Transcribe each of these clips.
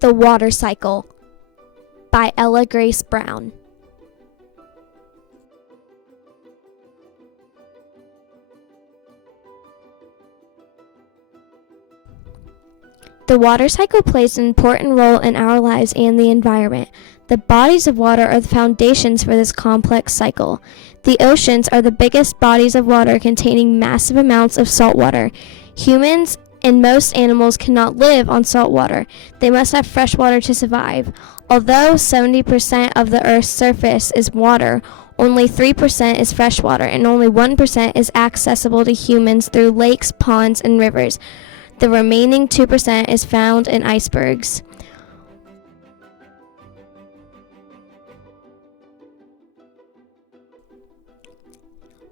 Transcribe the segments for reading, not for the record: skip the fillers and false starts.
The Water Cycle by Ella Grace Brown. The water cycle plays an important role in our lives and the environment. The bodies of water are the foundations for this complex cycle. The oceans are the biggest bodies of water containing massive amounts of salt water. Humans and most animals cannot live on salt water. They must have fresh water to survive. Although 70% of the Earth's surface is water, only 3% is fresh water, and only 1% is accessible to humans through lakes, ponds, and rivers. The remaining 2% is found in icebergs.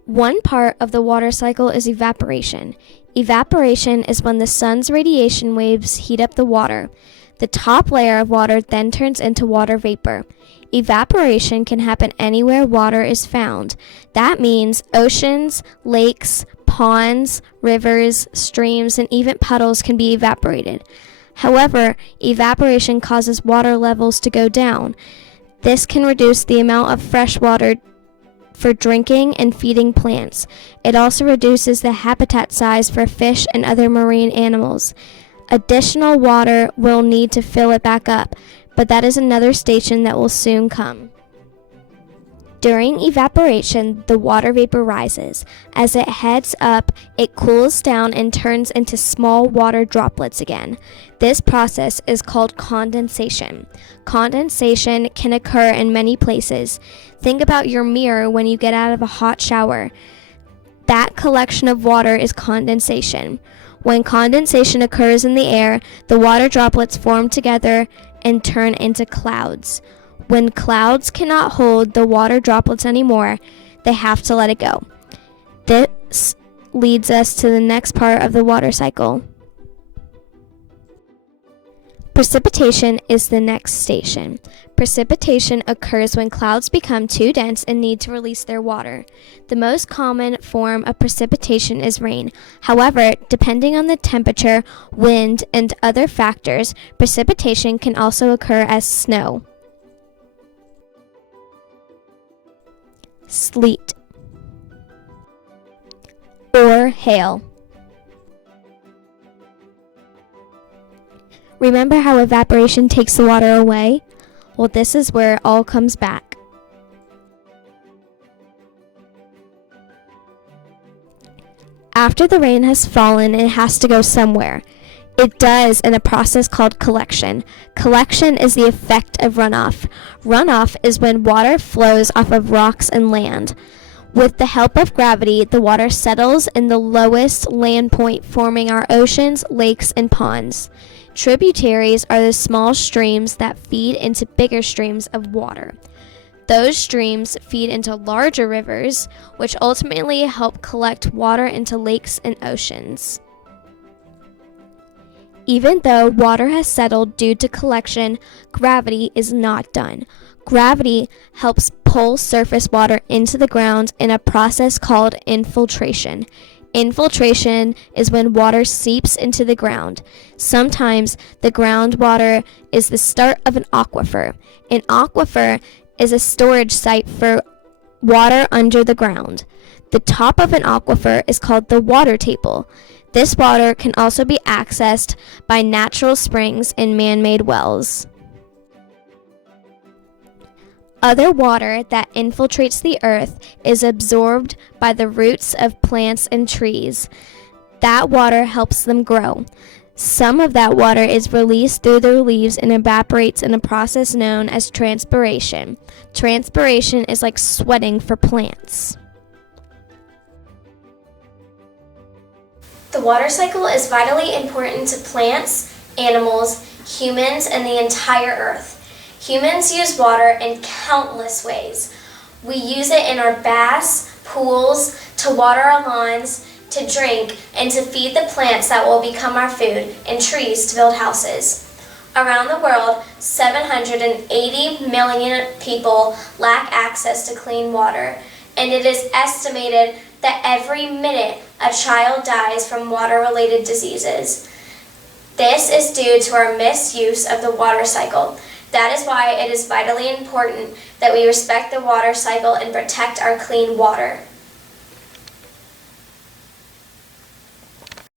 One part of the water cycle is evaporation. Evaporation is when the sun's radiation waves heat up the water. The top layer of water then turns into water vapor. Evaporation can happen anywhere water is found. That means oceans, lakes, ponds, rivers, streams, and even puddles can be evaporated. However, evaporation causes water levels to go down. This can reduce the amount of fresh water for drinking and feeding plants. It also reduces the habitat size for fish and other marine animals. Additional water will need to fill it back up, but that is another station that will soon come. During evaporation, the water vapor rises. As it heads up, it cools down and turns into small water droplets again. This process is called condensation. Condensation can occur in many places. Think about your mirror when you get out of a hot shower. That collection of water is condensation. When condensation occurs in the air, the water droplets form together and turn into clouds. When clouds cannot hold the water droplets anymore, they have to let it go. This leads us to the next part of the water cycle. Precipitation is the next station. Precipitation occurs when clouds become too dense and need to release their water. The most common form of precipitation is rain. However, depending on the temperature, wind, and other factors, precipitation can also occur as snow, sleet, or hail. Remember how evaporation takes the water away? Well, this is where it all comes back. After the rain has fallen, it has to go somewhere. It does in a process called collection. Collection is the effect of runoff. Runoff is when water flows off of rocks and land. With the help of gravity, the water settles in the lowest land point, forming our oceans, lakes, and ponds. Tributaries are the small streams that feed into bigger streams of water. Those streams feed into larger rivers, which ultimately help collect water into lakes and oceans. Even though water has settled due to collection, gravity is not done. Gravity helps pull surface water into the ground in a process called infiltration. Infiltration is when water seeps into the ground. Sometimes the groundwater is the start of an aquifer. An aquifer is a storage site for water under the ground. The top of an aquifer is called the water table. This water can also be accessed by natural springs and man-made wells. Other water that infiltrates the earth is absorbed by the roots of plants and trees. That water helps them grow. Some of that water is released through their leaves and evaporates in a process known as transpiration. Transpiration is like sweating for plants. The water cycle is vitally important to plants, animals, humans, and the entire earth. Humans use water in countless ways. We use it in our baths, pools, to water our lawns, to drink, and to feed the plants that will become our food, and trees to build houses. Around the world, 780 million people lack access to clean water, and it is estimated that every minute a child dies from water-related diseases. This is due to our misuse of the water cycle. That is why it is vitally important that we respect the water cycle and protect our clean water.